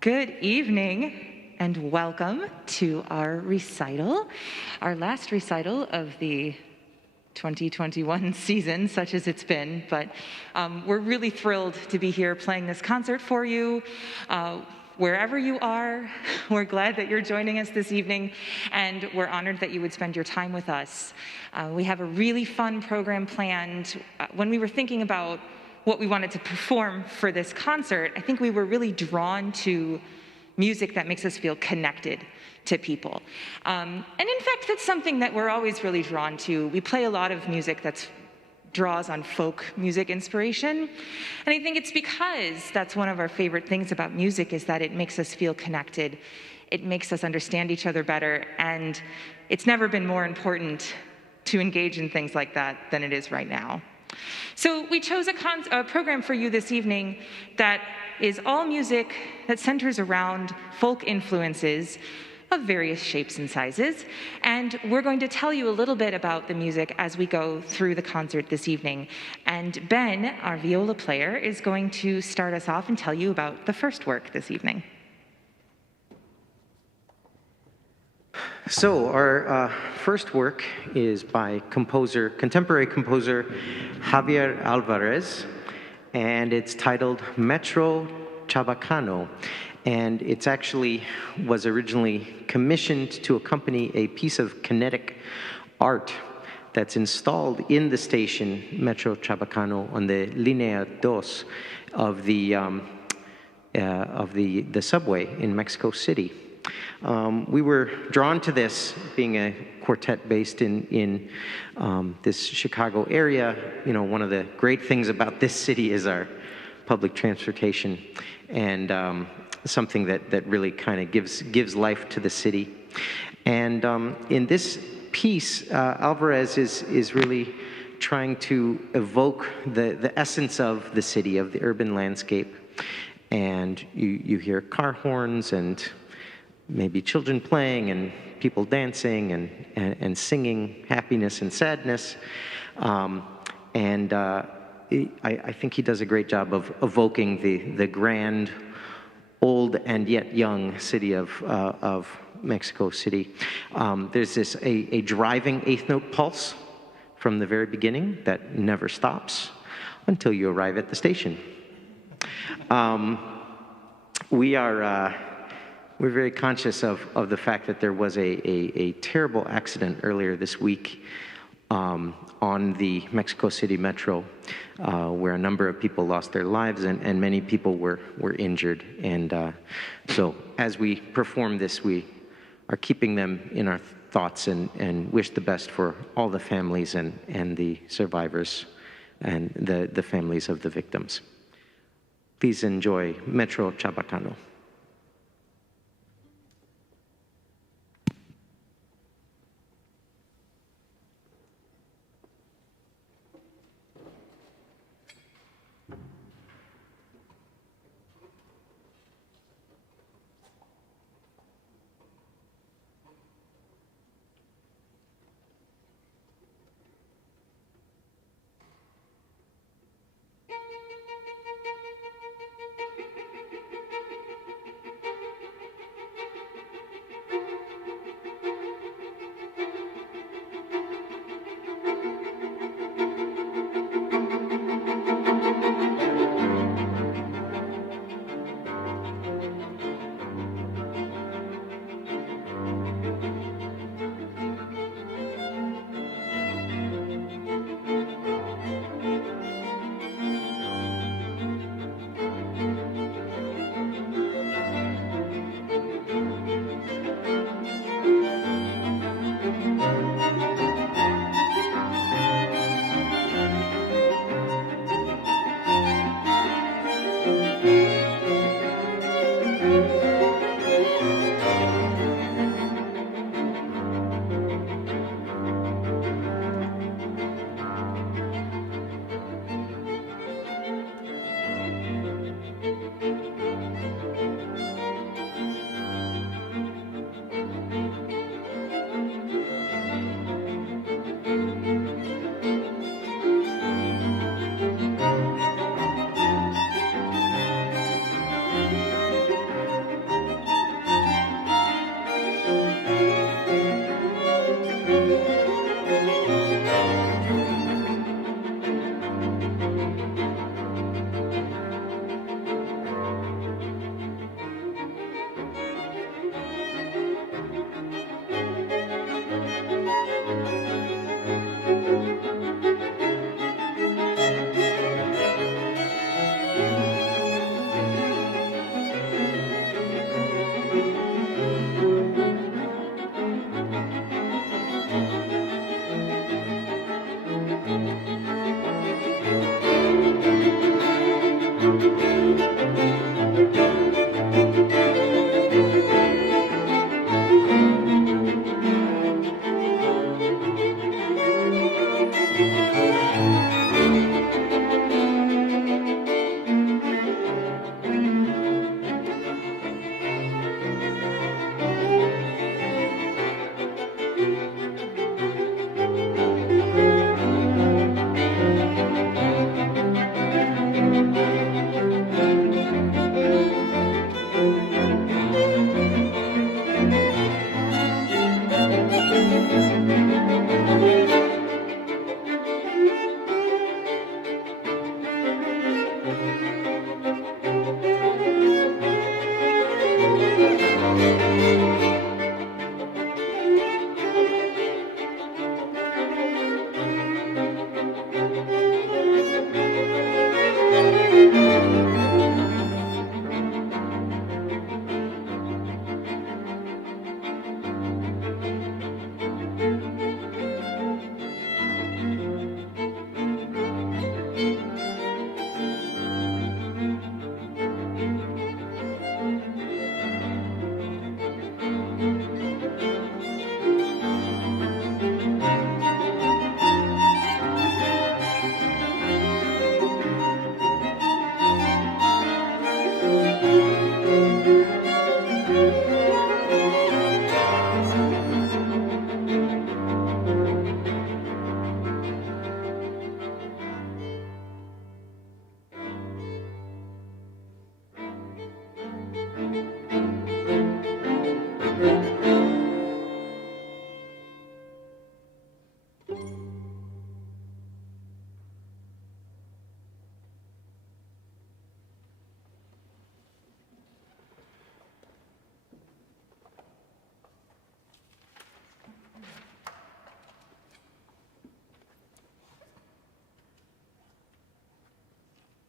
Good evening and welcome to our recital, our last recital of the 2021 season, such as it's been, but we're really thrilled to be here playing this concert for you. Wherever you are, we're glad that you're joining us this evening, and we're honored that you would spend your time with us. We have a really fun program planned. When we were thinking about what we wanted to perform for this concert, I think we were really drawn to music that makes us feel connected to people. And in fact, that's something that we're always really drawn to. We play a lot of music that draws on folk music inspiration. And I think it's because that's one of our favorite things about music, is that it makes us feel connected. It makes us understand each other better. And it's never been more important to engage in things like that than it is right now. So we chose a program for you this evening that is all music that centers around folk influences of various shapes and sizes. And we're going to tell you a little bit about the music as we go through the concert this evening. And Ben, our viola player, is going to start us off and tell you about the first work this evening. So our first work is by contemporary composer Javier Alvarez, and it's titled Metro Chabacano. And it's actually was originally commissioned to accompany a piece of kinetic art that's installed in the station Metro Chabacano on the Linea 2 of the subway in Mexico City. We were drawn to this, being a quartet based in this Chicago area. You know, one of the great things about this city is our public transportation, and something that really kind of gives life to the city. And in this piece, Alvarez is really trying to evoke the essence of the city, of the urban landscape. And you hear car horns and maybe children playing and people dancing and singing happiness and sadness. I think he does a great job of evoking the grand, old and yet young city of Mexico City. There's a driving eighth note pulse from the very beginning that never stops until you arrive at the station. We're very conscious of the fact that there was a terrible accident earlier this week on the Mexico City Metro, where a number of people lost their lives and many people were injured. And so as we perform this, we are keeping them in our thoughts and wish the best for all the families and the survivors and the families of the victims. Please enjoy Metro Chabacano.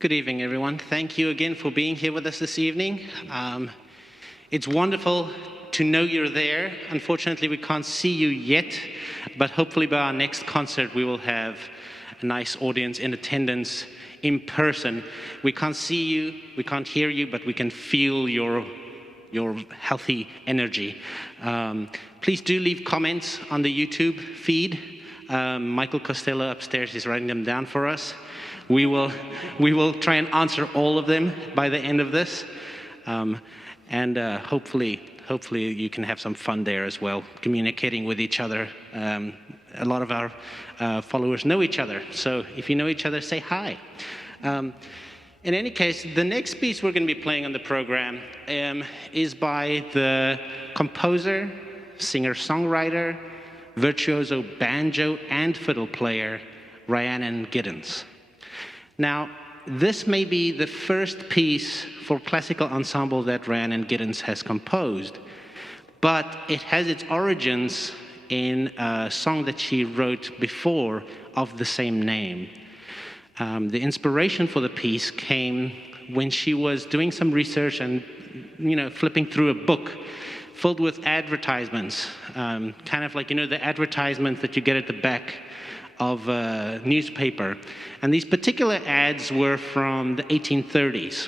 Good evening, everyone. Thank you again for being here with us this evening. It's wonderful to know you're there. Unfortunately, we can't see you yet, but hopefully by our next concert, we will have a nice audience in attendance in person. We can't see you, we can't hear you, but we can feel your healthy energy. Please do leave comments on the YouTube feed. Michael Costello upstairs is writing them down for us. We will try and answer all of them by the end of this, and hopefully you can have some fun there as well, communicating with each other. A lot of our followers know each other, so if you know each other, say hi. In any case, the next piece we're going to be playing on the program is by the composer, singer-songwriter, virtuoso banjo and fiddle player, Rhiannon Giddens. Now, this may be the first piece for classical ensemble that Rhiannon Giddens has composed, but it has its origins in a song that she wrote before of the same name. The inspiration for the piece came when she was doing some research and, flipping through a book filled with advertisements, kind of like, the advertisements that you get at the back of a newspaper. And these particular ads were from the 1830s.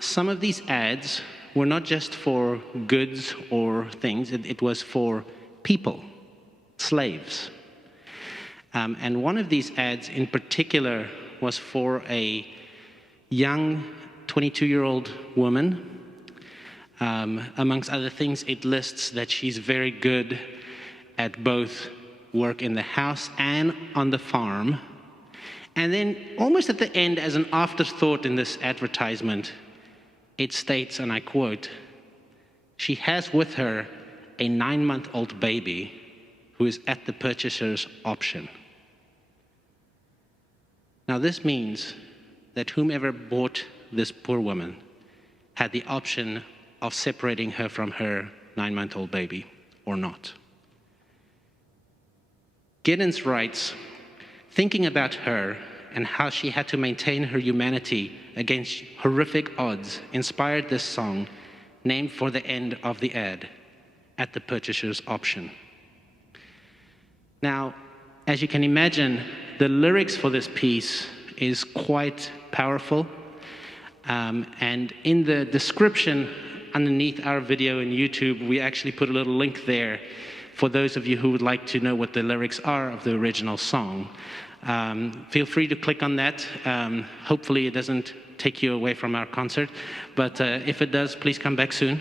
Some of these ads were not just for goods or things, it was for people, slaves. And one of these ads in particular was for a young 22-year-old woman. Amongst other things, it lists that she's very good at both work in the house and on the farm. And then almost at the end, as an afterthought in this advertisement, it states, and I quote, "She has with her a 9-month-old baby who is at the purchaser's option." Now this means that whomever bought this poor woman had the option of separating her from her 9-month-old baby or not. Giddens writes, thinking about her and how she had to maintain her humanity against horrific odds inspired this song, named for the end of the ad, "At the Purchaser's Option." Now, as you can imagine, the lyrics for this piece is quite powerful. And in the description underneath our video on YouTube, we actually put a little link there for those of you who would like to know what the lyrics are of the original song. Feel free to click on that. Hopefully it doesn't take you away from our concert, but if it does, please come back soon.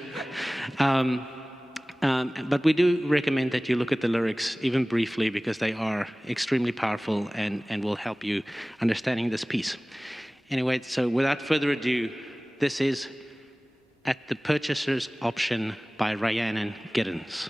But we do recommend that you look at the lyrics even briefly, because they are extremely powerful and will help you understanding this piece. Anyway, so without further ado, this is "At the Purchaser's Option" by Rhiannon Giddens.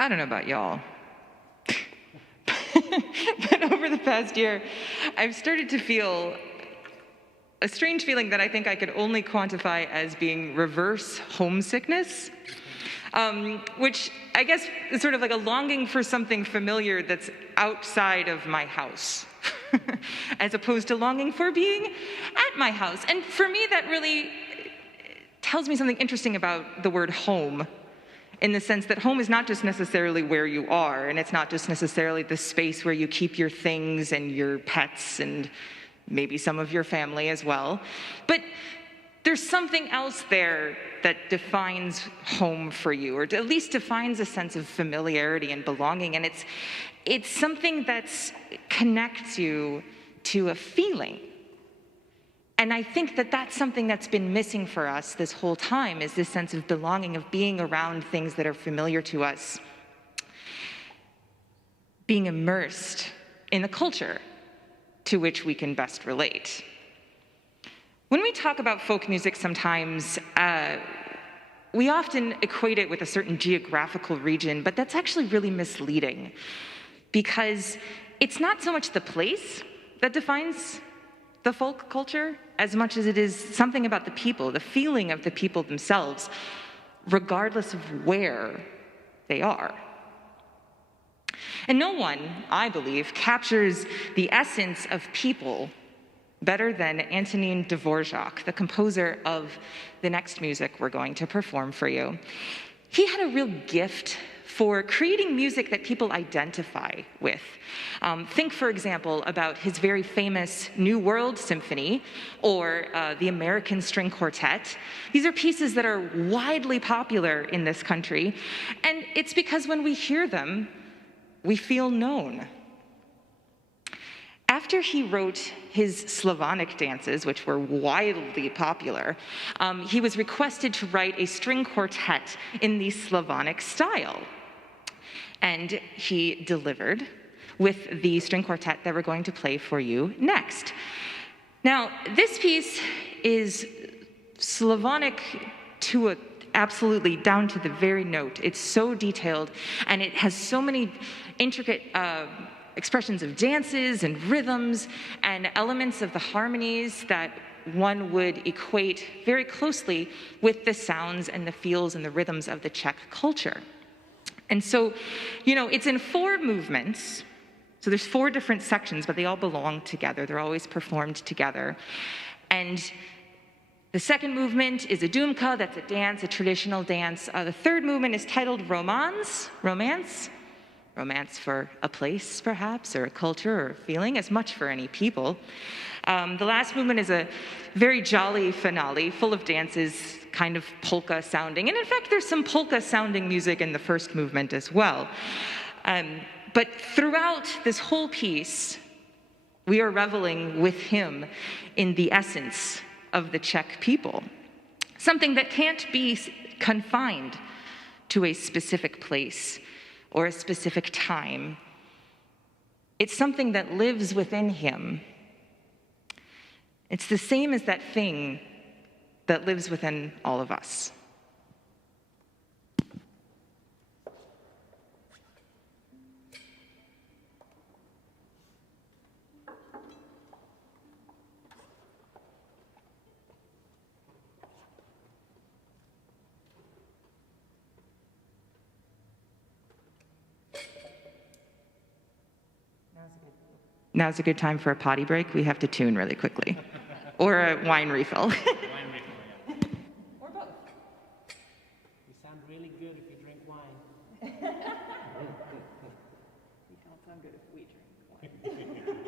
I don't know about y'all, but over the past year, I've started to feel a strange feeling that I think I could only quantify as being reverse homesickness, which I guess is sort of like a longing for something familiar that's outside of my house, as opposed to longing for being at my house. And for me, that really tells me something interesting about the word home, in the sense that home is not just necessarily where you are, and it's not just necessarily the space where you keep your things and your pets and maybe some of your family as well. But there's something else there that defines home for you, or at least defines a sense of familiarity and belonging. And it's something that connects you to a feeling. And I think that that's something that's been missing for us this whole time, is this sense of belonging, of being around things that are familiar to us, being immersed in the culture to which we can best relate. When we talk about folk music sometimes, we often equate it with a certain geographical region, but that's actually really misleading, because it's not so much the place that defines the folk culture as much as it is something about the people, the feeling of the people themselves, regardless of where they are. And no one, I believe, captures the essence of people better than Antonin Dvorak, the composer of the next music we're going to perform for you. He had a real gift for creating music that people identify with. Think, for example, about his very famous New World Symphony, or the American String Quartet. These are pieces that are widely popular in this country, and it's because when we hear them, we feel known. After he wrote his Slavonic dances, which were wildly popular, he was requested to write a string quartet in the Slavonic style. And he delivered with the string quartet that we're going to play for you next. Now, this piece is Slavonic to absolutely down to the very note. It's so detailed, and it has so many intricate expressions of dances and rhythms and elements of the harmonies that one would equate very closely with the sounds and the feels and the rhythms of the Czech culture. And so, it's in 4 movements. So there's 4 different sections, but they all belong together. They're always performed together. And the second movement is a Dumka. That's a dance, a traditional dance. The third movement is titled Romanze, romance for a place, perhaps, or a culture, or a feeling, as much for any people. The last movement is a very jolly finale, full of dances, kind of polka sounding. And in fact, there's some polka sounding music in the first movement as well. But throughout this whole piece, we are reveling with him in the essence of the Czech people, something that can't be confined to a specific place or a specific time. It's something that lives within him. It's the same as that thing that lives within all of us. Now's a good time for a potty break. We have to tune really quickly. Or a wine refill. Wine refill, yeah. Or both. You sound really good if you drink wine. We don't sound good if we drink wine.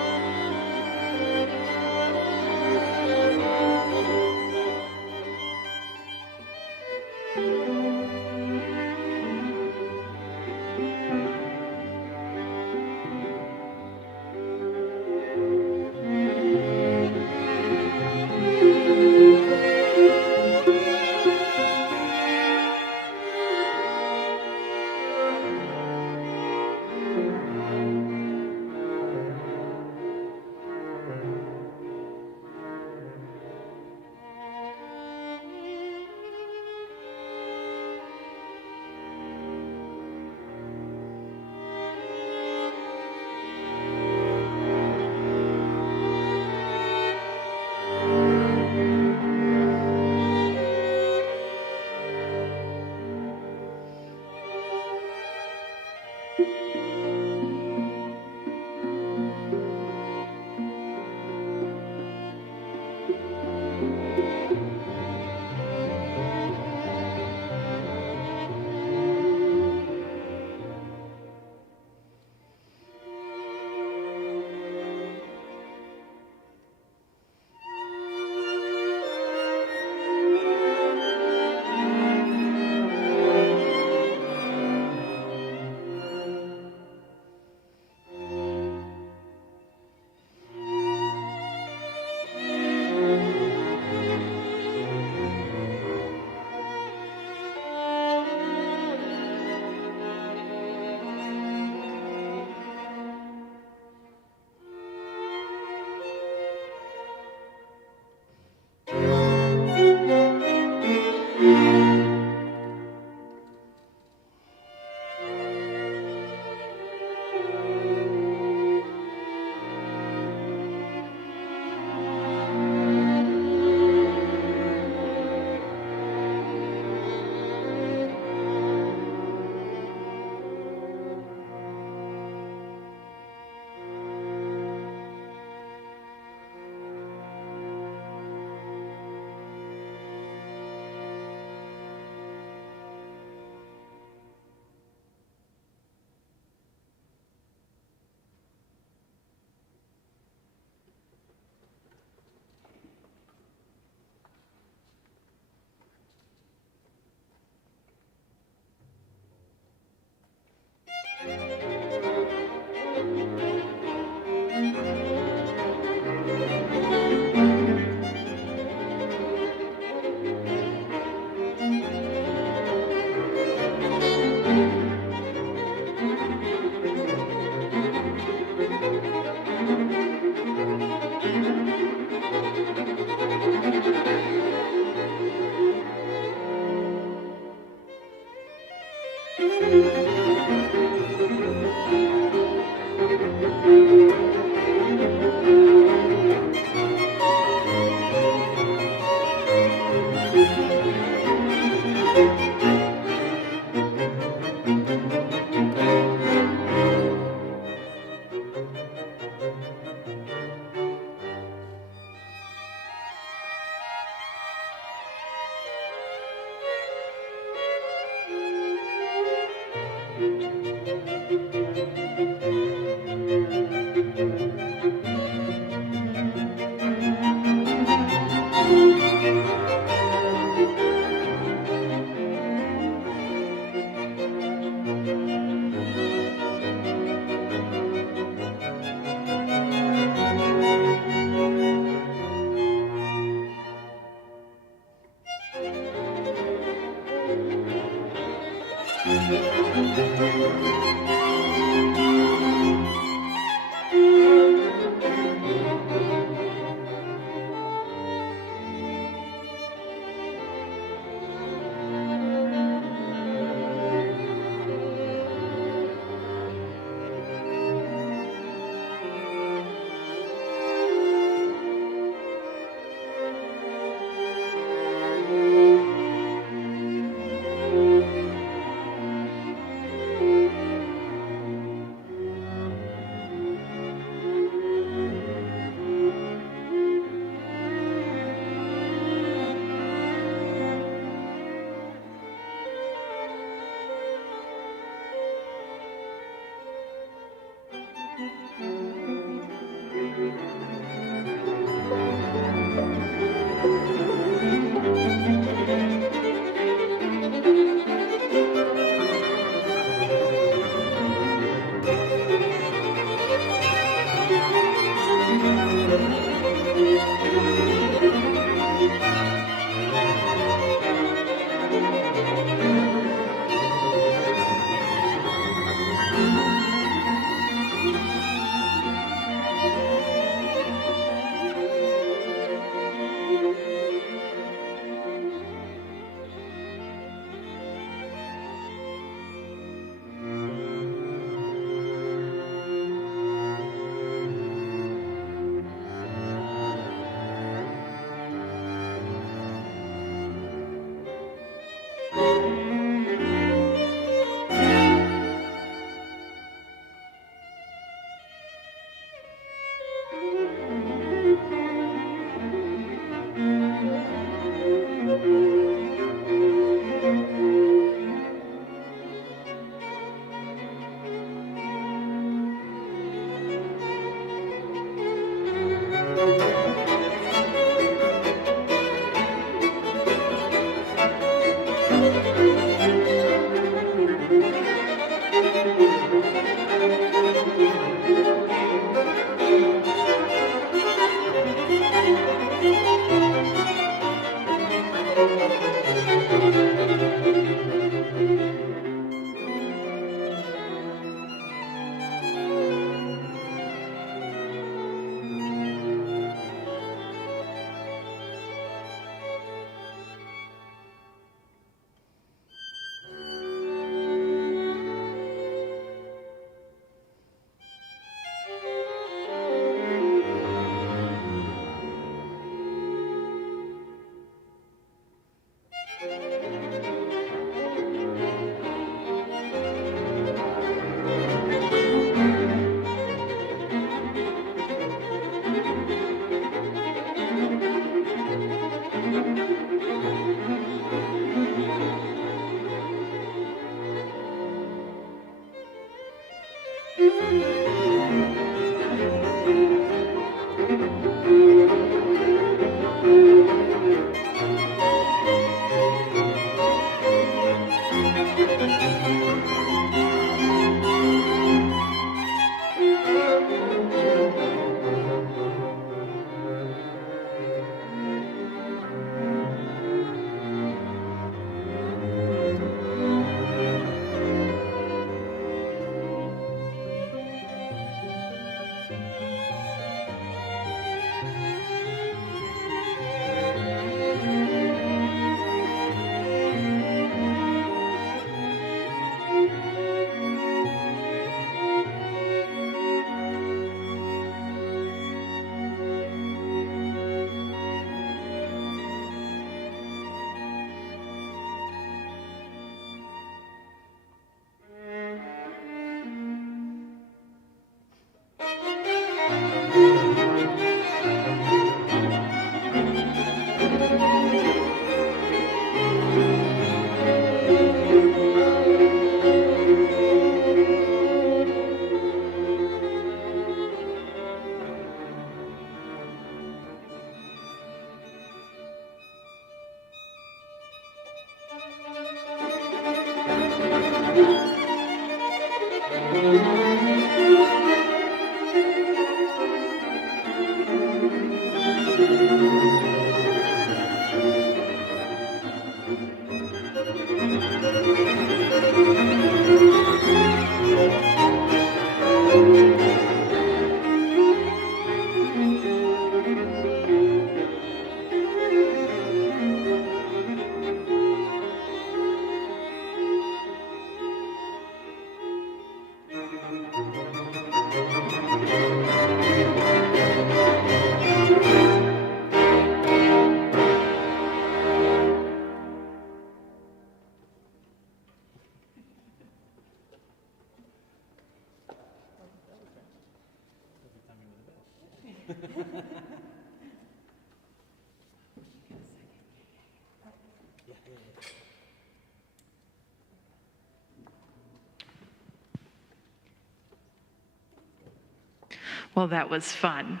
Well, that was fun.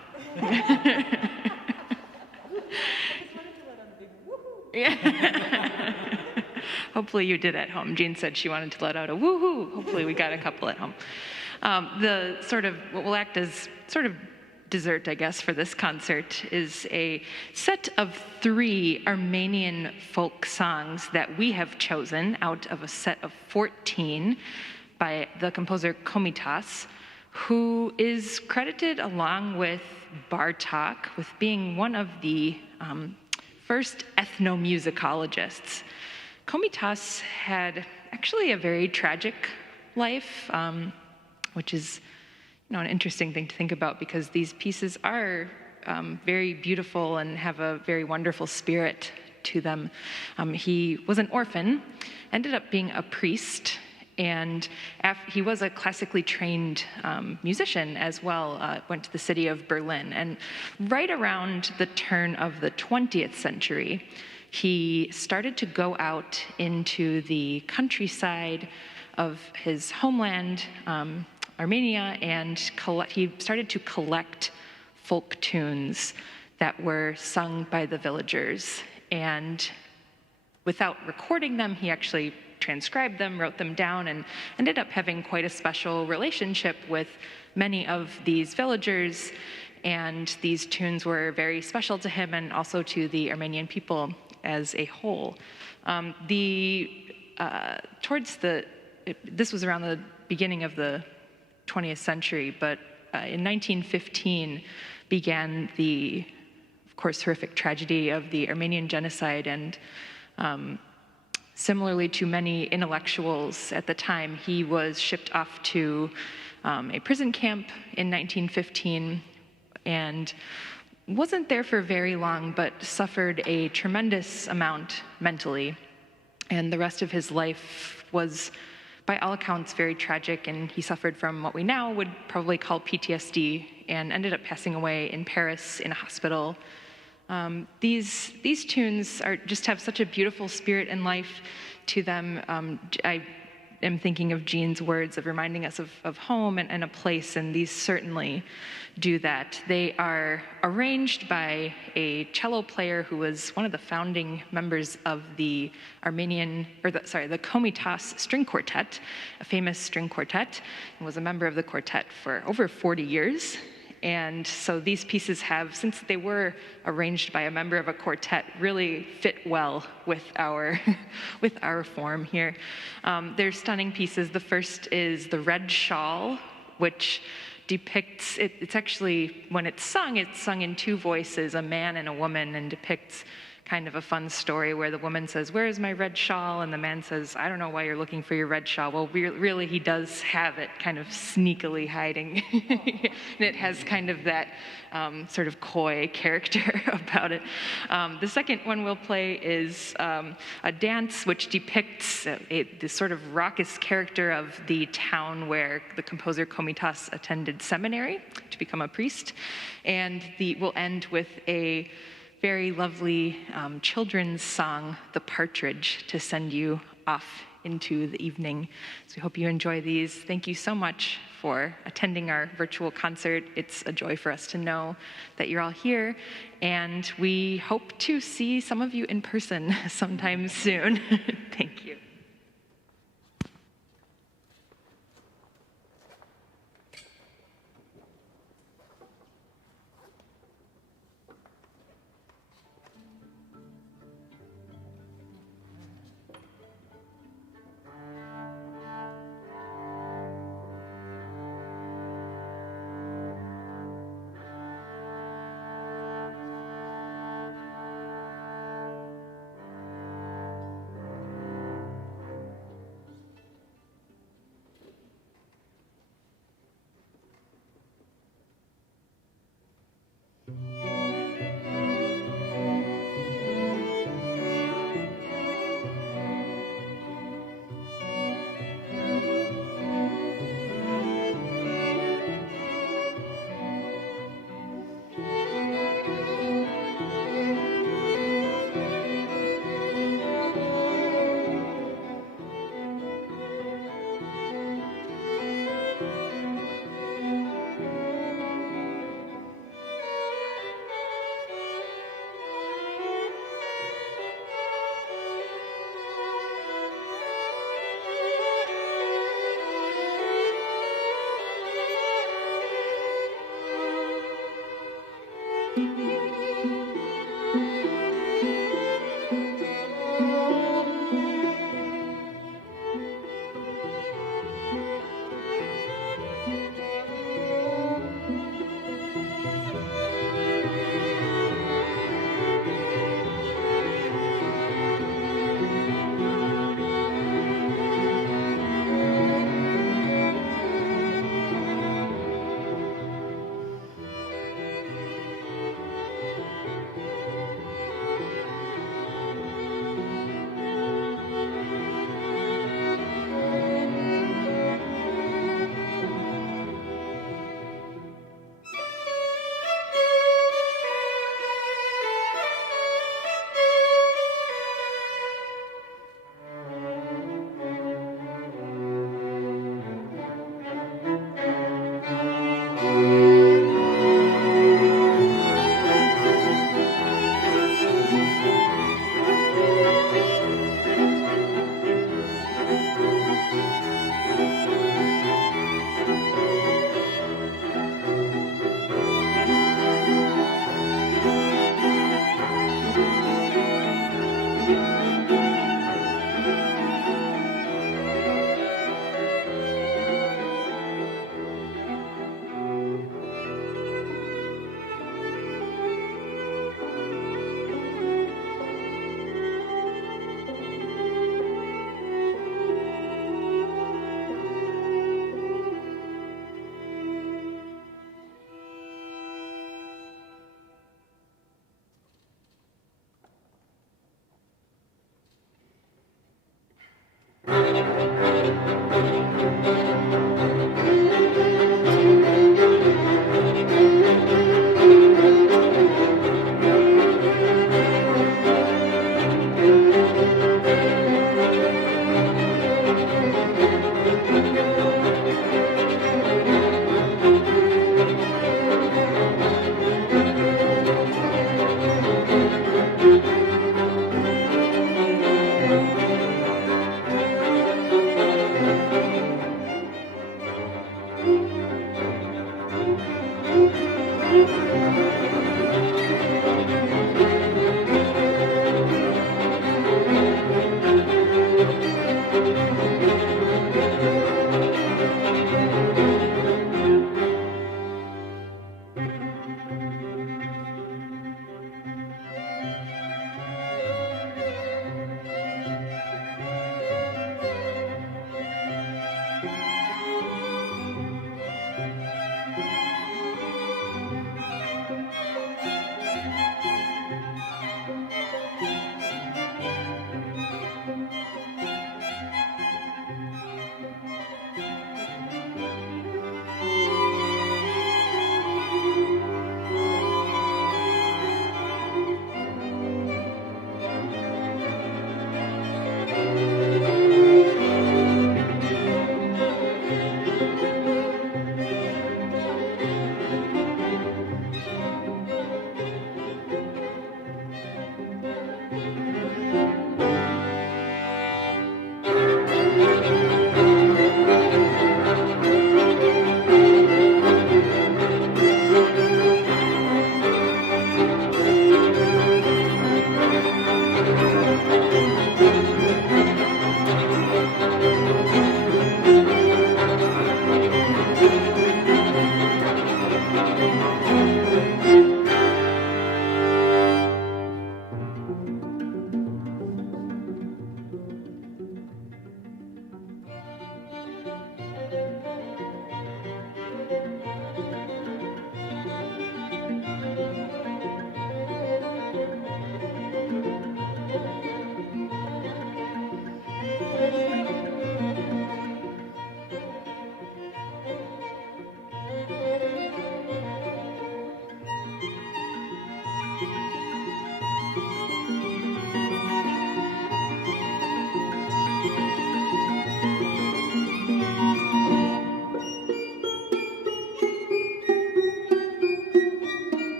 Yeah. Hopefully you did at home. Jean said she wanted to let out a woohoo. Hopefully we got a couple at home. The sort of, what will act as sort of dessert, I guess, for this concert is a set of 3 Armenian folk songs that we have chosen out of a set of 14 by the composer Komitas, who is credited along with Bartók with being one of the first ethnomusicologists. Komitas had actually a very tragic life, which is an interesting thing to think about because these pieces are very beautiful and have a very wonderful spirit to them. He was an orphan, ended up being a priest, and he was a classically trained musician as well, went to the city of Berlin. And right around the turn of the 20th century, he started to go out into the countryside of his homeland, Armenia, and he started to collect folk tunes that were sung by the villagers. And without recording them, he actually transcribed them, wrote them down, and ended up having quite a special relationship with many of these villagers. And these tunes were very special to him and also to the Armenian people as a whole. This was around the beginning of the 20th century, but in 1915 began the, of course, horrific tragedy of the Armenian genocide, and similarly to many intellectuals at the time, he was shipped off to a prison camp in 1915 and wasn't there for very long, but suffered a tremendous amount mentally. And the rest of his life was, by all accounts, very tragic, and he suffered from what we now would probably call PTSD and ended up passing away in Paris in a hospital. These tunes just have such a beautiful spirit and life to them. am thinking of Jean's words of reminding us of home and a place, and these certainly do that. They are arranged by a cello player who was one of the founding members of the the Komitas string quartet, a famous string quartet, and was a member of the quartet for over 40 years. And so these pieces have, since they were arranged by a member of a quartet, really fit well with our, with our form here. They're stunning pieces. The first is the Red Shawl, which depicts, it's actually, when it's sung in two voices, a man and a woman, and depicts kind of a fun story where the woman says, "Where is my red shawl?" And the man says, "I don't know why you're looking for your red shawl." Well, really he does have it kind of sneakily hiding. And it has kind of that sort of coy character about it. The second one we'll play is a dance which depicts the sort of raucous character of the town where the composer Komitas attended seminary to become a priest. And we'll end with a very lovely children's song, The Partridge, to send you off into the evening. So we hope you enjoy these. Thank you so much for attending our virtual concert. It's a joy for us to know that you're all here, and we hope to see some of you in person sometime soon. Thank you.